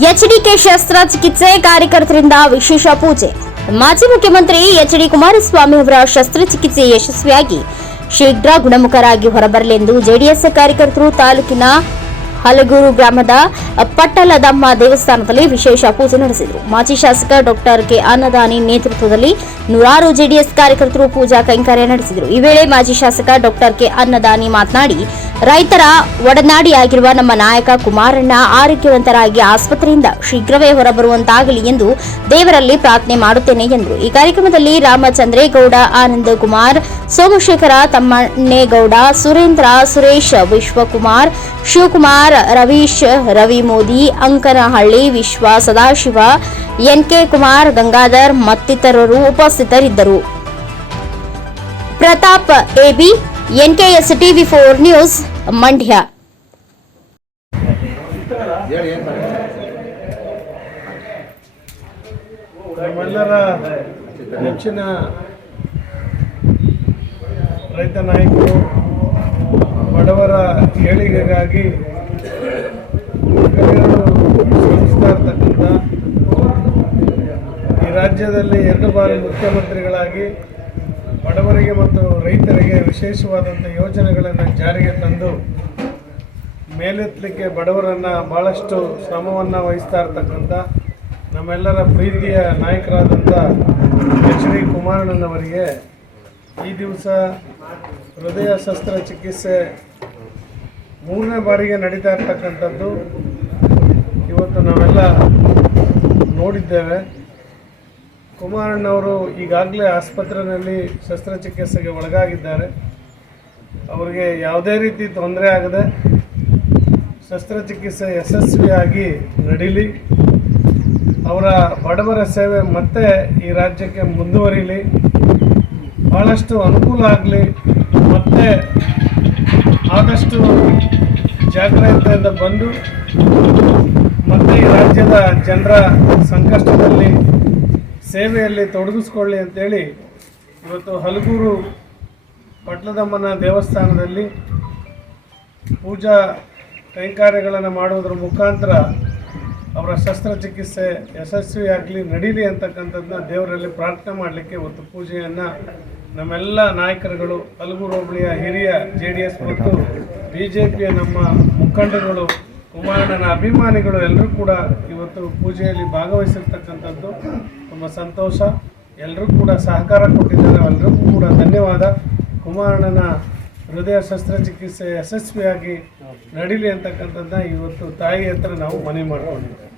HDK ಶಸ್ತ್ರಚಿಕಿತ್ಸೆ ಕಾರ್ಯಕರ್ತರಿಂದ ವಿಶೇಷ ಪೂಜೆ. ಮಾಜಿ ಮುಖ್ಯಮಂತ್ರಿ ಎಚ್ ಡಿ ಕುಮಾರಸ್ವಾಮಿ ಅವರ ಶಸ್ತ್ರಚಿಕಿತ್ಸೆ ಯಶಸ್ವಿಯಾಗಿ ಶೀಘ್ರ ಗುಣಮುಖರಾಗಿ ಹೊರಬರಲೆಂದು ಜೆಡಿಎಸ್ ಕಾರ್ಯಕರ್ತರು ತಾಲೂಕಿನ ಹಲಗೂರು ಗ್ರಾಮದ ಪಟ್ಟಲದಮ್ಮ ದೇವಸ್ಥಾನದಲ್ಲಿ ವಿಶೇಷ ಪೂಜೆ ನಡೆಸಿದರು. ಮಾಜಿ ಶಾಸಕ ಡಾಕ್ಟರ್ ಕೆ ಅನ್ನದಾನಿ ನೇತೃತ್ವದಲ್ಲಿ ನೂರಾರು ಜೆಡಿಎಸ್ ಕಾರ್ಯಕರ್ತರು ಪೂಜಾ ಕೈಂಕರ್ಯ ನಡೆಸಿದರು. ಈ ವೇಳೆ ಮಾಜಿ ಶಾಸಕ ಡಾಕ್ಟರ್ ಕೆ ಅನ್ನದಾನಿ ಮಾತನಾಡಿ ರೈತರ ಒಡನಾಡಿಯಾಗಿರುವ ನಮ್ಮ ನಾಯಕ ಕುಮಾರಣ್ಣ ಆರೋಗ್ಯವಂತರಾಗಿ ಆಸ್ಪತ್ರೆಯಿಂದ ಶೀಘ್ರವೇ ಹೊರಬರುವಂತಾಗಲಿ ಎಂದು ದೇವರಲ್ಲಿ ಪ್ರಾರ್ಥನೆ ಮಾಡುತ್ತೇನೆ ಎಂದರು. ಈ ಕಾರ್ಯಕ್ರಮದಲ್ಲಿ ರಾಮಚಂದ್ರೇಗೌಡ, ಆನಂದ ಕುಮಾರ್, ಸೋಮಶೇಖರ ತಮ್ಮಣ್ಣೇಗೌಡ, ಸುರೇಂದ್ರ ಸುರೇಶ್, ವಿಶ್ವಕುಮಾರ್, ಶಿವಕುಮಾರ್, ರವೀಶ್, ರವಿ ಮೋದಿ, ಅಂಕನಹಳ್ಳಿ, ವಿಶ್ವ ಸದಾಶಿವ, ಎನ್ಕೆ ಕುಮಾರ್, ಗಂಗಾಧರ್ ಮತ್ತಿತರರು ಉಪಸ್ಥಿತರಿದ್ದರು. Pratap A B, NKS TV four news. Mandya. ನಮ್ಮೆಲ್ಲರ ನೆಚ್ಚಿನ ರೈತ ನಾಯಕರು ಬಡವರ ಏಳಿಗೆಗಾಗಿ ಶ್ರಮಿಸ್ತಾ ಇರ್ತಕ್ಕಂಥ ಈ ರಾಜ್ಯದಲ್ಲಿ ಎರಡು ಬಾರಿ ಮುಖ್ಯಮಂತ್ರಿಗಳಾಗಿ ಬಡವರಿಗೆ ಮತ್ತು ರೈತರಿಗೆ ವಿಶೇಷವಾದಂಥ ಯೋಜನೆಗಳನ್ನು ಜಾರಿಗೆ ತಂದು ಮೇಲೆತ್ತಲಿಕ್ಕೆ ಬಡವರನ್ನು ಭಾಳಷ್ಟು ಶ್ರಮವನ್ನು ವಹಿಸ್ತಾ ಇರ್ತಕ್ಕಂಥ ನಮ್ಮೆಲ್ಲರ ಪ್ರೀತಿಯ ನಾಯಕರಾದಂಥ ಎಚ್ ಡಿ ಕುಮಾರಣ್ಣನವರಿಗೆ ಈ ದಿವಸ ಹೃದಯ ಶಸ್ತ್ರಚಿಕಿತ್ಸೆ ಮೂರನೇ ಬಾರಿಗೆ ನಡೀತಾ ಇರ್ತಕ್ಕಂಥದ್ದು. ಇವತ್ತು ನಾವೆಲ್ಲ ನೋಡಿದ್ದೇವೆ. ಕುಮಾರಣ್ಣವರು ಈಗಾಗಲೇ ಆಸ್ಪತ್ರೆಯಲ್ಲಿ ಶಸ್ತ್ರಚಿಕಿತ್ಸೆಗೆ ಒಳಗಾಗಿದ್ದಾರೆ. ಅವರಿಗೆ ಯಾವುದೇ ರೀತಿ ತೊಂದರೆ ಆಗದೆ ಶಸ್ತ್ರಚಿಕಿತ್ಸೆ ಯಶಸ್ವಿಯಾಗಿ ನಡೀಲಿ. ಅವರ ಬಡವರ ಸೇವೆ ಮತ್ತೆ ಈ ರಾಜ್ಯಕ್ಕೆ ಮುಂದುವರಿಲಿ. ಭಾಳಷ್ಟು ಅನುಕೂಲ ಆಗಲಿ. ಮತ್ತೆ ಆದಷ್ಟು ಜಾಗ್ರತೆಯಿಂದ ಬಂದು ಮತ್ತೆ ಈ ರಾಜ್ಯದ ಜನರ ಸಂಕಷ್ಟದಲ್ಲಿ ಸೇವೆಯಲ್ಲಿ ತೊಡಗಿಸ್ಕೊಳ್ಳಿ ಅಂತೇಳಿ ಇವತ್ತು ಹಲಗೂರು ಪಟ್ಲದಮ್ಮನ ದೇವಸ್ಥಾನದಲ್ಲಿ ಪೂಜಾ ಕೈಂಕಾರ್ಯಗಳನ್ನು ಮಾಡುವುದರ ಮುಖಾಂತರ ಅವರ ಶಸ್ತ್ರಚಿಕಿತ್ಸೆ ಯಶಸ್ವಿಯಾಗಲಿ, ನಡೀಲಿ ಅಂತಕ್ಕಂಥದ್ದನ್ನ ದೇವರಲ್ಲಿ ಪ್ರಾರ್ಥನೆ ಮಾಡಲಿಕ್ಕೆ ಇವತ್ತು ಪೂಜೆಯನ್ನು ನಮ್ಮೆಲ್ಲ ನಾಯಕರುಗಳು, ಹಲಗೂರು ಹೋಬಳಿಯ ಹಿರಿಯ ಜೆ ಡಿ ಎಸ್ ಮತ್ತು ಬಿ ಜೆ ಪಿಯ ನಮ್ಮ ಮುಖಂಡರುಗಳು ಕುಮಾರಣ್ಣನ ಅಭಿಮಾನಿಗಳು ಎಲ್ಲರೂ ಕೂಡ ಇವತ್ತು ಪೂಜೆಯಲ್ಲಿ ಭಾಗವಹಿಸಿರ್ತಕ್ಕಂಥದ್ದು ತುಂಬ ಸಂತೋಷ. ಎಲ್ಲರೂ ಕೂಡ ಸಹಕಾರ ಕೊಟ್ಟಿದ್ದಾರೆ. ಎಲ್ಲರಿಗೂ ಕೂಡ ಧನ್ಯವಾದ. ಕುಮಾರಣ್ಣನ ಹೃದಯ ಶಸ್ತ್ರಚಿಕಿತ್ಸೆ ಯಶಸ್ವಿಯಾಗಿ ನಡೀಲಿ ಅಂತಕ್ಕಂಥದ್ದನ್ನ ಇವತ್ತು ತಾಯಿ ಹತ್ರ ನಾವು ಮನವಿ ಮಾಡ್ಕೊಂಡಿದ್ದೇವೆ.